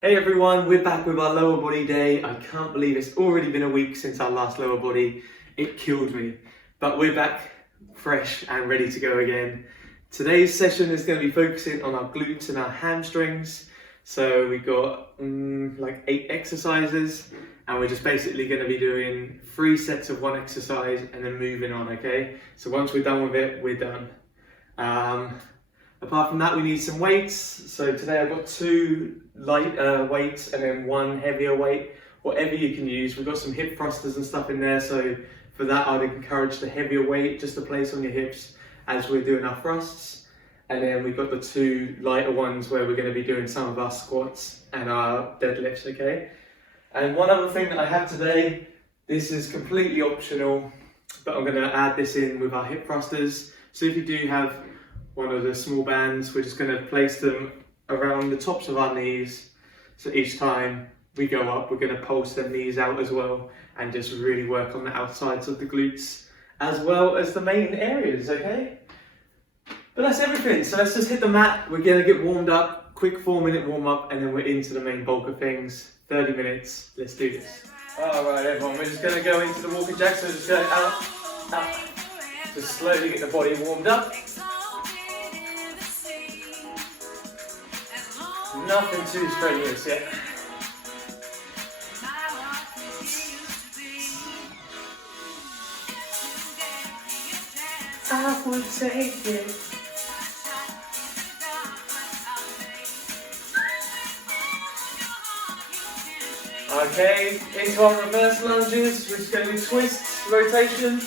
Hey everyone, we're back with our lower body day. I can't believe it's already been a week since our last lower body. It killed me. But we're back fresh and ready to go again. Today's session is going to be focusing on our glutes and our hamstrings. So we've got like 8 exercises and we're just basically going to be doing 3 sets of one exercise and then moving on, okay? So once we're done with it, we're done. Apart from that, we need some weights. So today I've got 2 light weights and then 1 heavier weight, whatever you can use. We've got some hip thrusters and stuff in there. So for that, I'd encourage the heavier weight just to place on your hips as we're doing our thrusts. And then we've got the 2 lighter ones where we're going to be doing some of our squats and our deadlifts, okay? And one other thing that I have today, this is completely optional, but I'm going to add this in with our hip thrusters. So if you do have one of the small bands, we're just going to place them around the tops of our knees. So each time we go up, we're going to pulse the knees out as well and just really work on the outsides of the glutes as well as the main areas, okay? But that's everything. So let's just hit the mat. We're going to get warmed up, quick 4-minute warm up, and then we're into the main bulk of things. 30 minutes. Let's do this. All right, everyone. We're just going to go into the walking jack. So just go out. Just slowly get the body warmed up. Nothing too strenuous yet. I would take it. Okay, into our reverse lunges. We're just going to do twists, rotation.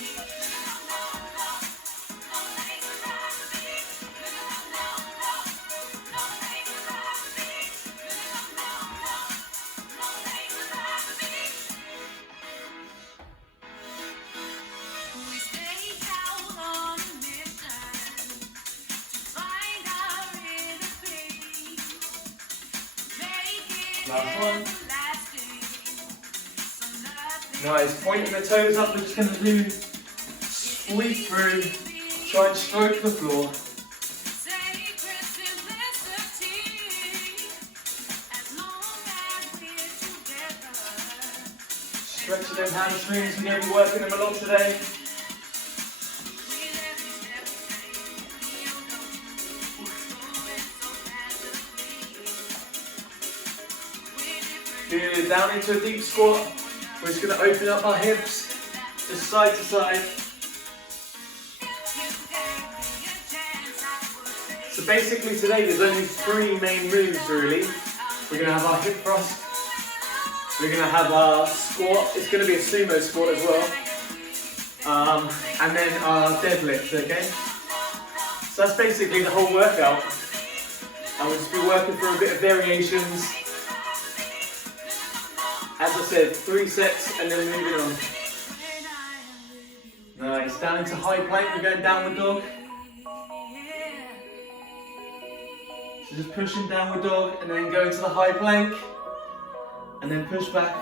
Last one. Nice, pointing the toes up, we're just going to do sweep through, try and stroke the floor. Stretching those hamstrings, we're going to be working them a lot today. Good, down into a deep squat. We're just going to open up our hips, just side to side. So basically today there's only 3 main moves really. We're going to have our hip thrust, we're going to have our squat, it's going to be a sumo squat as well, and then our deadlift, okay? So that's basically the whole workout. And we'll just be working through a bit of variations. As I said, 3 sets and then moving on. Nice, down into high plank, we're going downward dog. So just pushing downward dog and then go into the high plank. And then push back.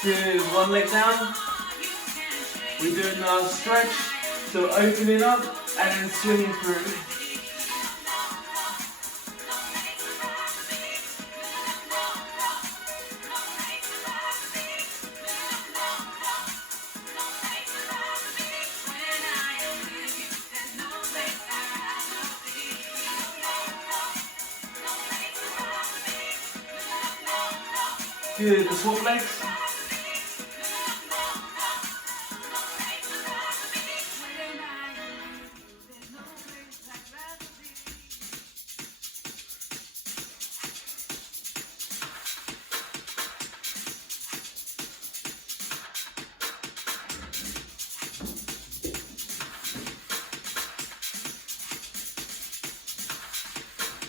Good, 1 leg down. We're doing our stretch, so opening up and then swinging through. Good, the swap legs.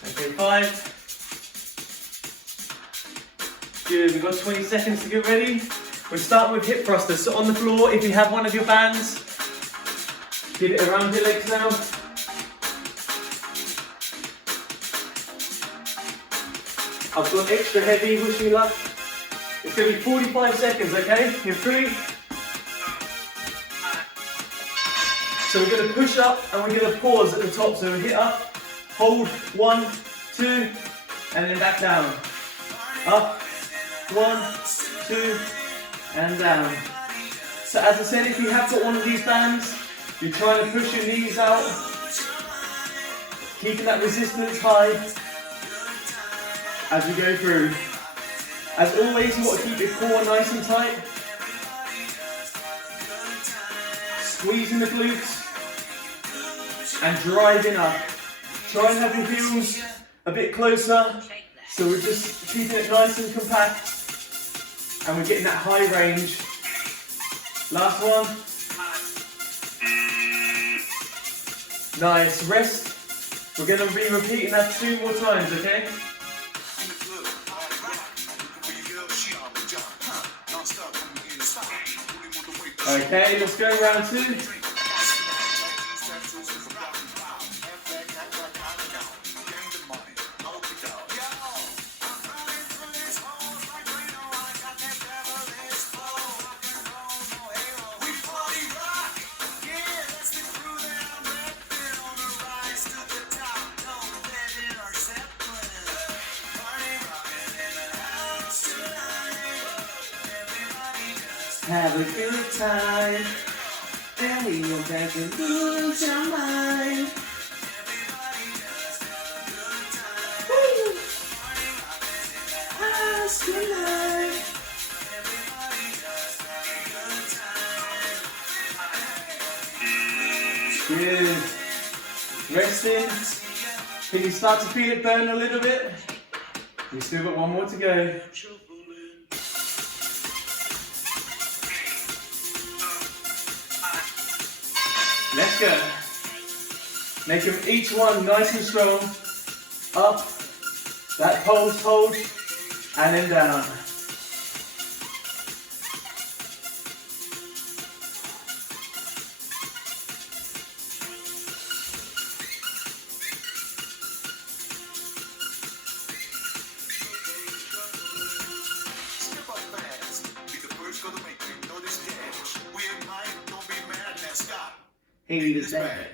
Okay, 5. Good, we've got 20 seconds to get ready. We're starting with hip thrusters. So on the floor, if you have one of your bands, get it around your legs now. I've got extra heavy, wish me luck. It's going to be 45 seconds, okay? In 3. So we're going to push up and we're going to pause at the top. So we hit up, hold, 1, 2, and then back down. Up, 1, 2, and down. So as I said, if you have got one of these bands, you're trying to push your knees out, keeping that resistance high as we go through. As always, you want to keep your core nice and tight. Squeezing the glutes and driving up. Try and have your heels a bit closer, so we're just keeping it nice and compact, and we're getting that high range. Last one. Nice. Rest. We're going to be repeating that 2 more times, okay? Okay, let's go round 2. Have a good time, and we will take and lose your mind. Woo! Ask your life. Good. Resting. Can you start to feel it burn a little bit? We've still got 1 more to go. Let's go. Make them each one nice and strong. Up, that pulse, hold, and then down. He is bad.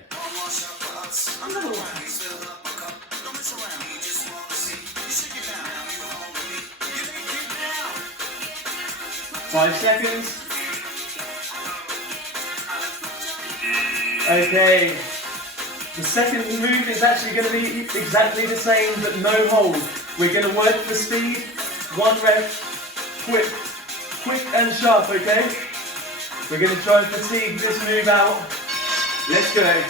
Another one. 5 seconds. Okay. The second move is actually going to be exactly the same, but no hold. We're going to work for speed. 1 rep. Quick. Quick and sharp, okay? We're going to try and fatigue this move out. Let's go.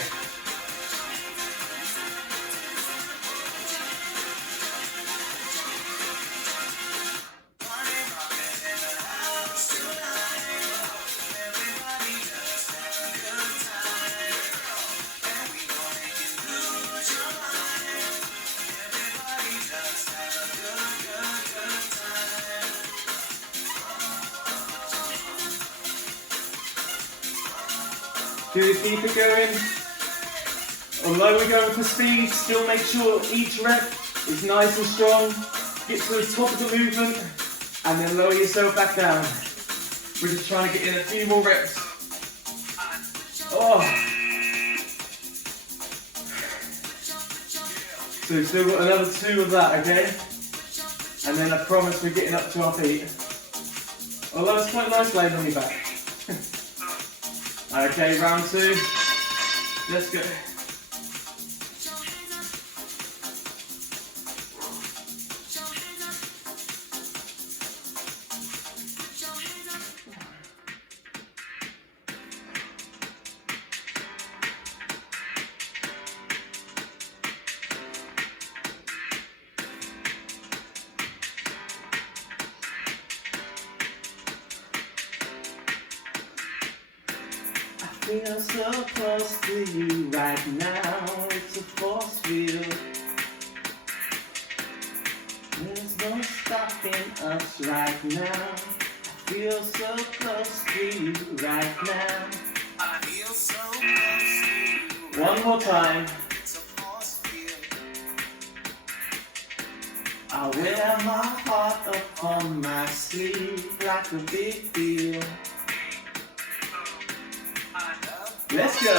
Do keep it going. Although we're going for speed, still make sure each rep is nice and strong. Get to the top of the movement and then lower yourself back down. We're just trying to get in a few more reps. Oh. So we've still got another 2 of that, okay? And then I promise we're getting up to our feet. Although it's quite nice laying on your back. Okay, round 2. Let's go. I feel so close to you right now, it's a force field. There's no stopping us right now. I feel so close to you right now. I feel so close to you. One more time. It's a force field. I wear my heart upon my sleeve like a big deal. Let's go.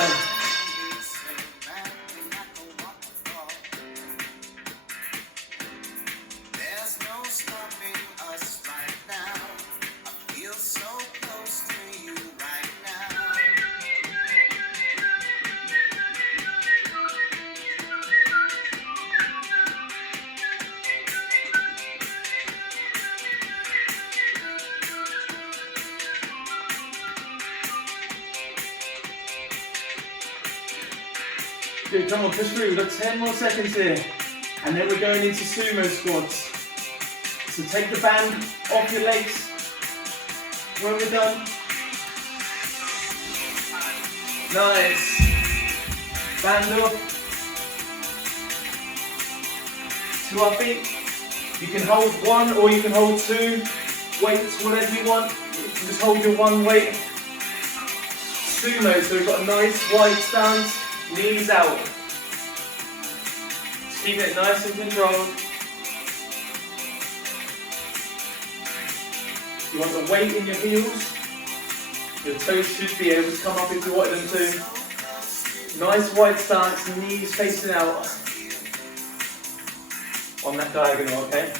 There's no stopping us right now. I feel so close to you right now. Good, come on, push through. We've got 10 more seconds here. And then we're going into sumo squats. So take the band off your legs when we're done. Nice. Band off. To our feet. You can hold one or you can hold two weights, whatever you want. You can just hold your one weight. Sumo, so we've got a nice wide stance. Knees out. Just keep it nice and controlled. You want the weight in your heels. Your toes should be able to come up if you wanted them to. Nice wide stance, knees facing out. On that diagonal, okay?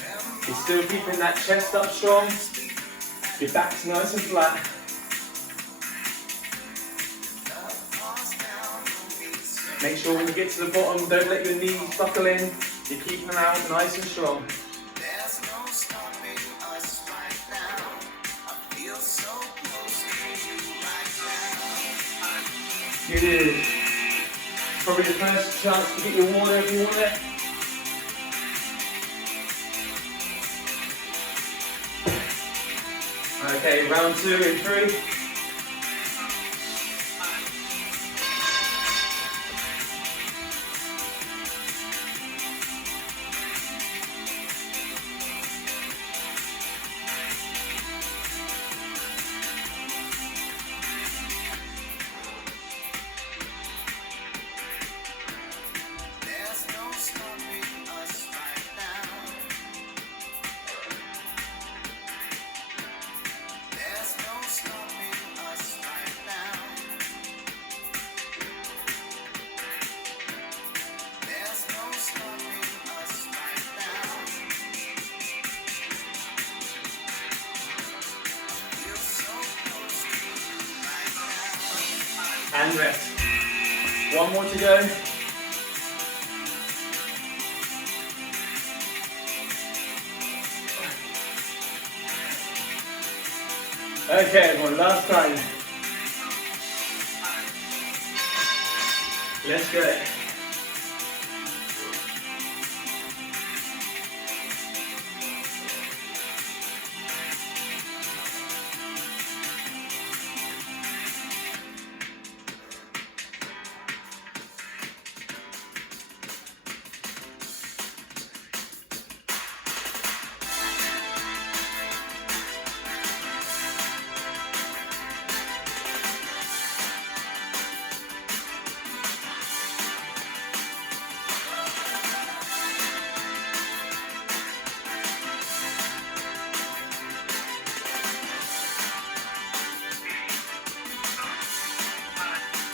You're still keeping that chest up strong. Your back's nice and flat. Make sure when you get to the bottom, don't let your knees buckle in. You're keeping them out nice and strong. There's no stopping us right now. I feel so close to you right now. Good. Probably the first chance to get your water if you want it. Okay, round 2 in 3. And rest. One more to go. Okay, everyone, last time. Let's go.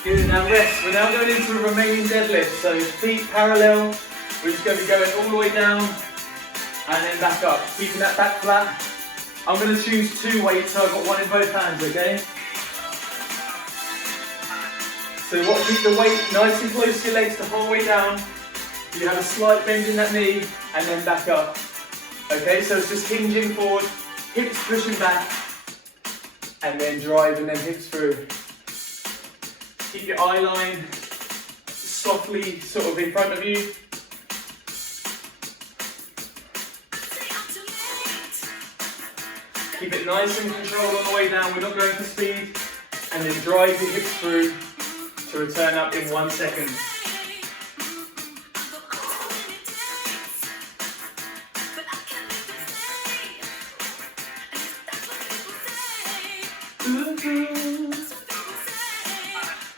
Good, now rest. We're now going into a remaining deadlift. So feet parallel. We're just going to be going all the way down and then back up. Keeping that back flat. I'm going to choose 2 weights, so I've got one in both hands, okay? So keep the weight nice and close to your legs the whole way down. You have a slight bend in that knee and then back up. Okay, so it's just hinging forward, hips pushing back, and then drive and then hips through. Keep your eye line softly sort of in front of you. Keep it nice and controlled on the way down, we're not going for speed. And then drive your hips through to return up in 1 second.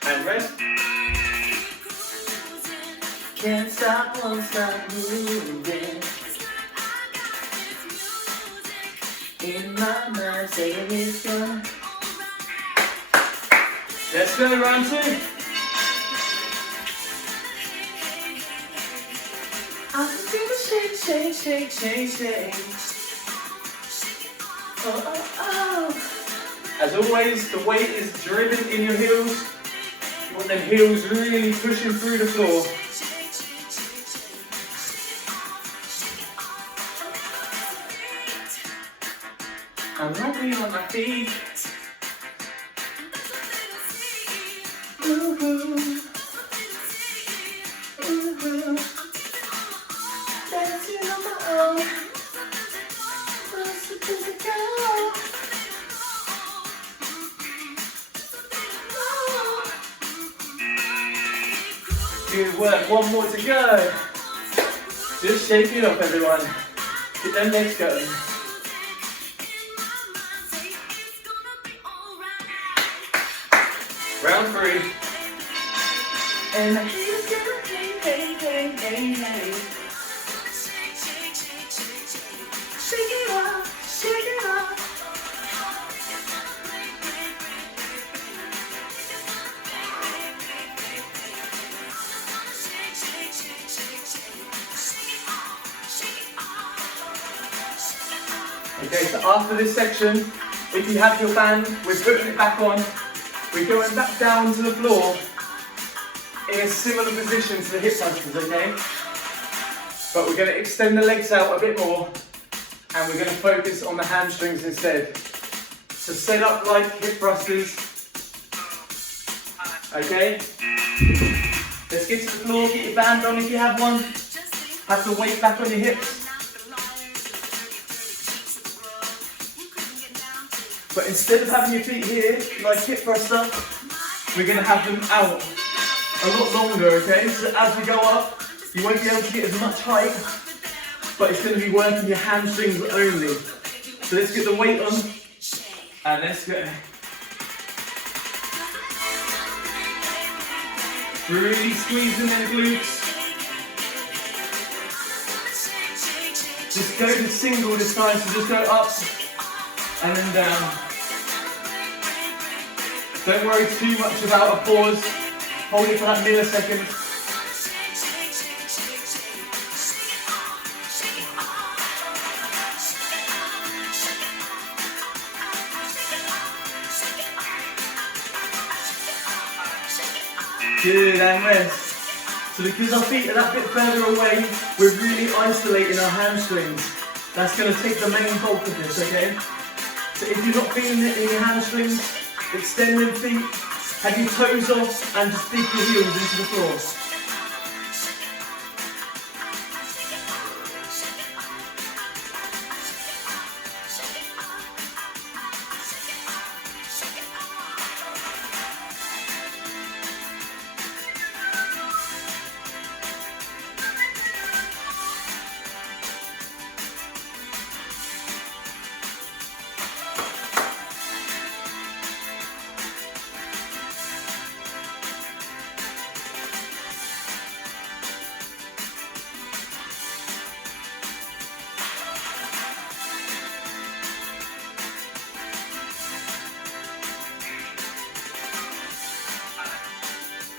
And rest. Can't stop, won't stop moving. In my mind, saying it's gonna. Let's go, round 2. I'm just gonna shake, shake, shake, shake, shake. Oh, oh, oh. As always, the weight is driven in your heels. You want them heels really pushing through the floor. I'm rocking on my feet. Ooh, ooh, dancing on my own. What's the good go? Good work. One more to go. Just shake it up, everyone. Get them legs going. Round 3. And the heels gonna hey, hey, hey, hey, hey. Shake it up, shake it up. Okay, so after this section, if you have your band, we're putting it back on. We're going back down to the floor in a similar position to the hip thrusters, okay? But we're going to extend the legs out a bit more and we're going to focus on the hamstrings instead. So set up like hip thrusters, okay? Let's get to the floor, get your band on if you have one. Have the weight back on your hips. But instead of having your feet here, like hip thruster, we're going to have them out a lot longer, okay? So as we go up, you won't be able to get as much height, but it's going to be working your hamstrings only. So let's get the weight on, and let's go. Really squeezing them glutes. Just go to single this time, so just go up and then down. Don't worry too much about a pause. Hold it for that millisecond. Good, and rest. So because our feet are that bit further away, we're really isolating our hamstrings. That's going to take the main bulk of this, okay? So if you're not feeling it in your hamstrings, extend them feet, have your toes off, and just dig your heels into the floor.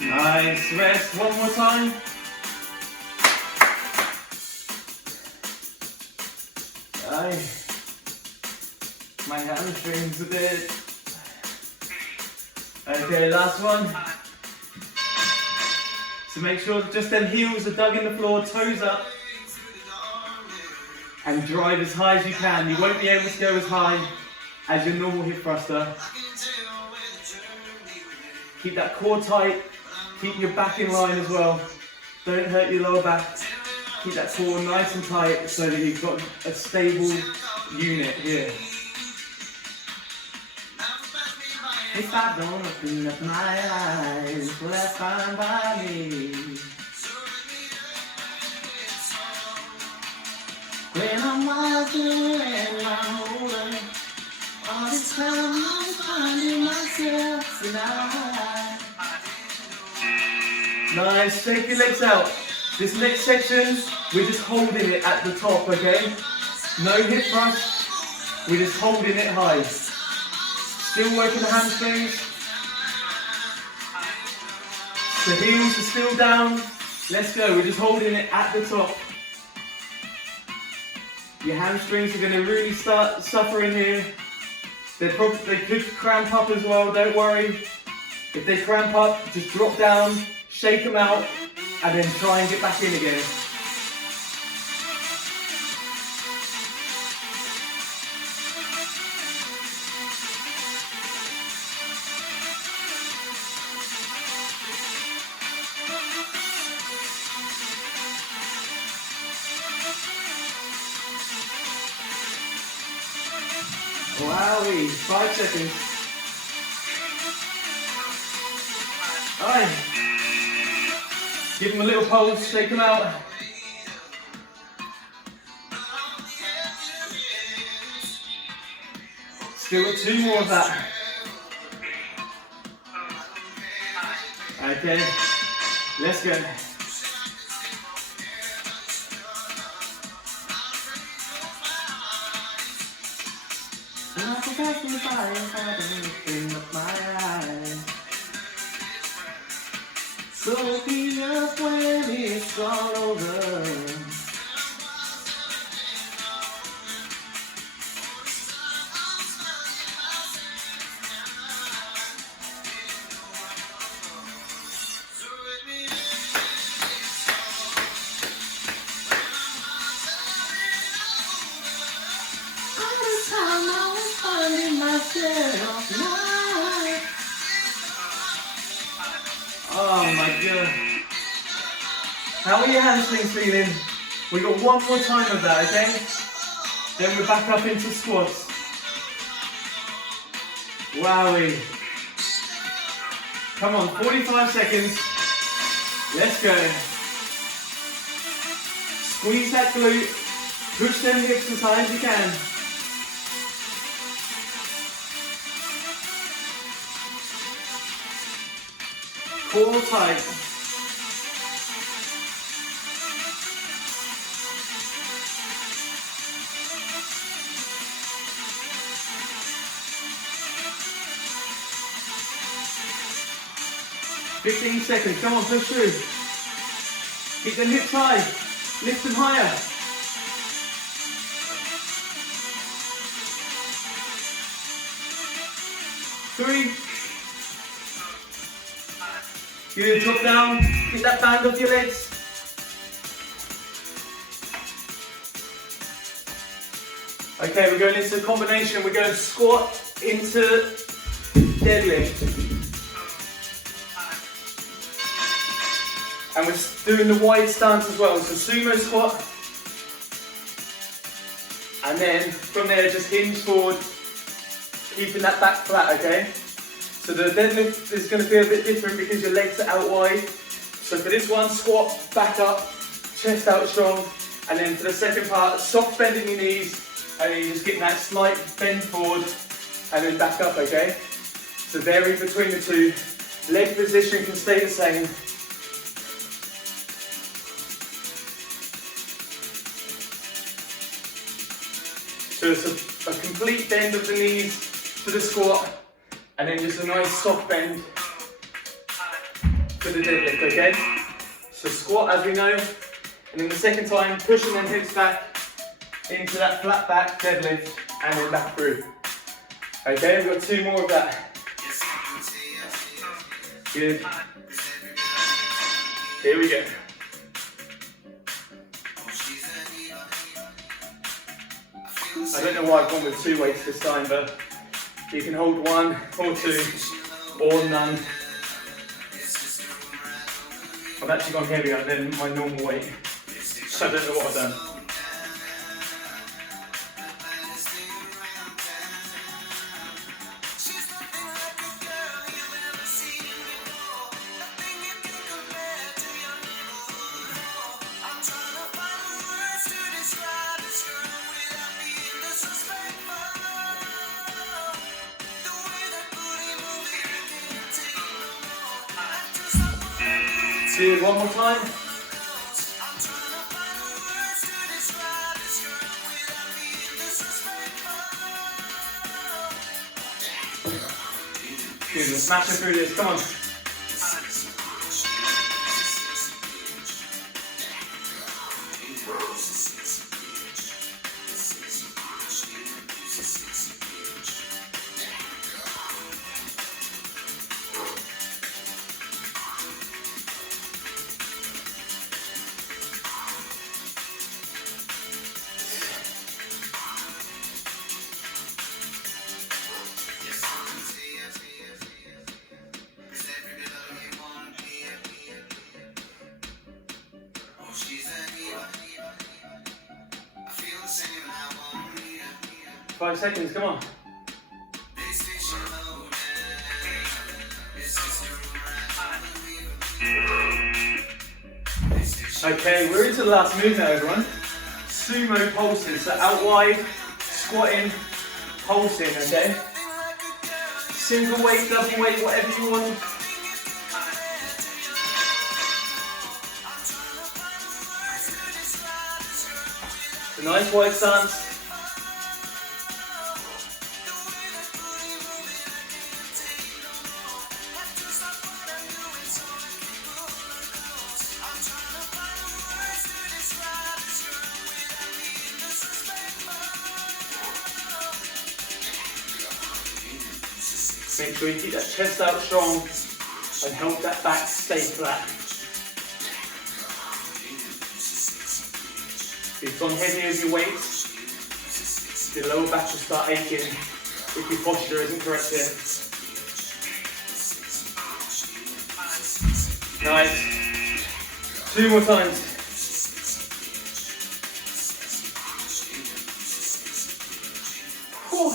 Nice, rest, one more time. Aye. My hamstrings a bit. Okay, last one. So make sure that just them heels are dug in the floor, toes up. And drive as high as you can. You won't be able to go as high as your normal hip thruster. Keep that core tight. Keep your back in line as well. Don't hurt your lower back. Keep that core nice and tight so that you've got a stable unit here. If I don't open up my eyes, well that's fine by me. When I'm walking and I'm older, all this time I'm finding myself tonight. Nice, shake your legs out. This next section, we're just holding it at the top, okay? No hip thrust, We're just holding it high. Still working the hamstrings. The heels are still down. Let's go. We're just holding it at the top. Your hamstrings are going to really start suffering here. They could cramp up as well, don't worry. If they cramp up, just drop down, shake them out, and then try and get back in again. Wowee, 5 seconds. Alright. Give them a little pulse, shake them out. Still got 2 more of that. Okay, let's go. So be up when it's all over. Oh my god. How are your hamstrings feeling? We got 1 more time of that, okay? Then we're back up into squats. Wowee. Come on, 45 seconds. Let's go. Squeeze that glute. Push them hips as high as you can. Core tight. "15 seconds, come on, push through. Keep them hips high, lift them higher. Three. Good, drop down, get that band off your legs. Okay, we're going into a combination. We're going squat into deadlift. And we're doing the wide stance as well. So sumo squat. And then from there, just hinge forward, keeping that back flat, okay? So the deadlift is going to feel a bit different because your legs are out wide. So for this one, squat, back up, chest out strong. And then for the second part, soft bend in your knees. And then you're just getting that slight bend forward and then back up, okay? So vary between the two. Leg position can stay the same. So it's a complete bend of the knees to the squat. And then just a nice soft bend for the deadlift, okay? So squat as we know, and then the second time, pushing them hips back into that flat back deadlift, and then back through. Okay, we've got 2 more of that. Good. Here we go. I don't know why I've gone with 2 weights this time, but you can hold 1 or 2 or none. I've actually gone heavier than my normal weight, so I don't know what I've done. Good, 1 more time. Good, we're smashing through this, come on. Five seconds, come on. Okay, we're into the last move now, everyone. Sumo pulses, so out wide, squatting, pulsing, okay? Single weight, double weight, whatever you want. It's a nice wide stance. Make sure you keep that chest out strong and help that back stay flat. If you've gone heavy with your weights, your lower back will start aching if your posture isn't correct here. Nice. 2 more times. Whew.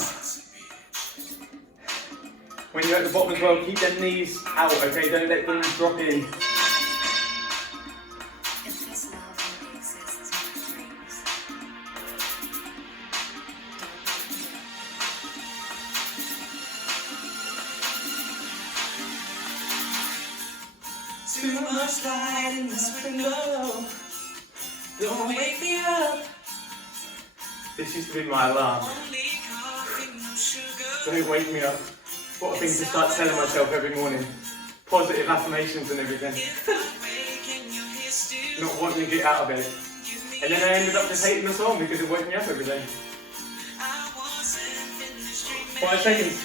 When you're at the bottom as well, keep them knees out, okay? Don't let them drop in. Too much light in this window. Don't wake me up. This used to be my alarm. Only coffee, no sugar. Don't wake me up. What a thing to start telling myself every morning. Positive affirmations and everything. If I'm waking, you're here still. Not wanting to get out of bed. And then I ended up just hating the song because it woke me up every day. I wasn't finished dreaming 5 seconds.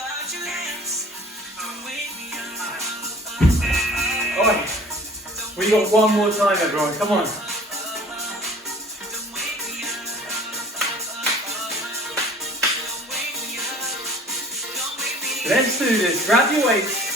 about your lips. Don't wake me up. Alright. We got one more time, everyone. Come on. Don't wake me up. Don't wake me up. Don't wake me up. Let's do this. Grab your weights.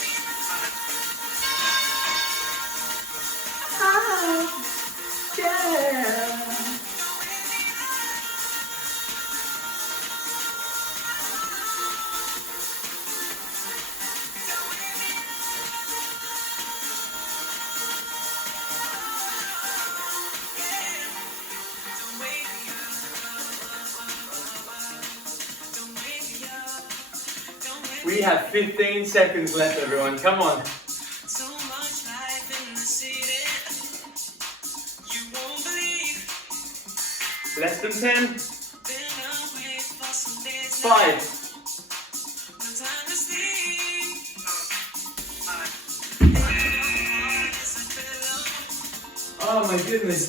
We have 15 seconds left, everyone. Come on. So much life in the city. You won't believe. Less than 10. Been away for some days. 5. No time to sleep. Oh my goodness.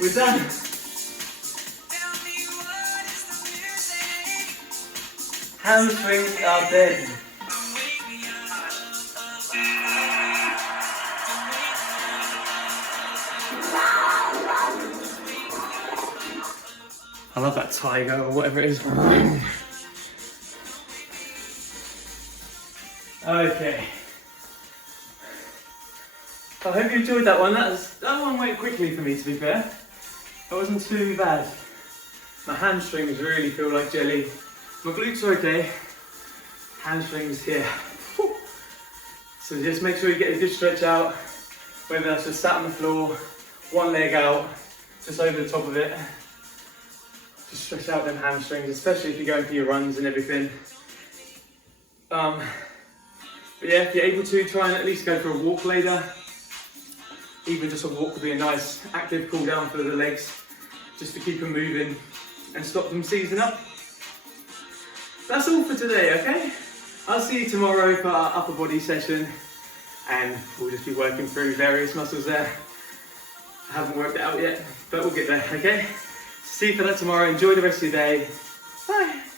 We're done. Tell me what is the music? Hamstrings are dead. Don't wake me up. I love that tiger or whatever it is. Okay. I hope you enjoyed that one. That one went quickly for me, to be fair. That wasn't too bad. My hamstrings really feel like jelly. My glutes are okay. Hamstrings here. Whew. So just make sure you get a good stretch out. Whether that's just sat on the floor, one leg out, just over the top of it. Just stretch out them hamstrings, especially if you're going for your runs and everything. But yeah, if you're able to, try and at least go for a walk later. Even just a walk would be a nice active cool down for the legs, just to keep them moving and stop them seizing up. that's all for today, okay? I'll see you tomorrow for our upper body session, and we'll just be working through various muscles there. I haven't worked it out yet, but we'll get there, okay? See you for that tomorrow. Enjoy the rest of your day. Bye.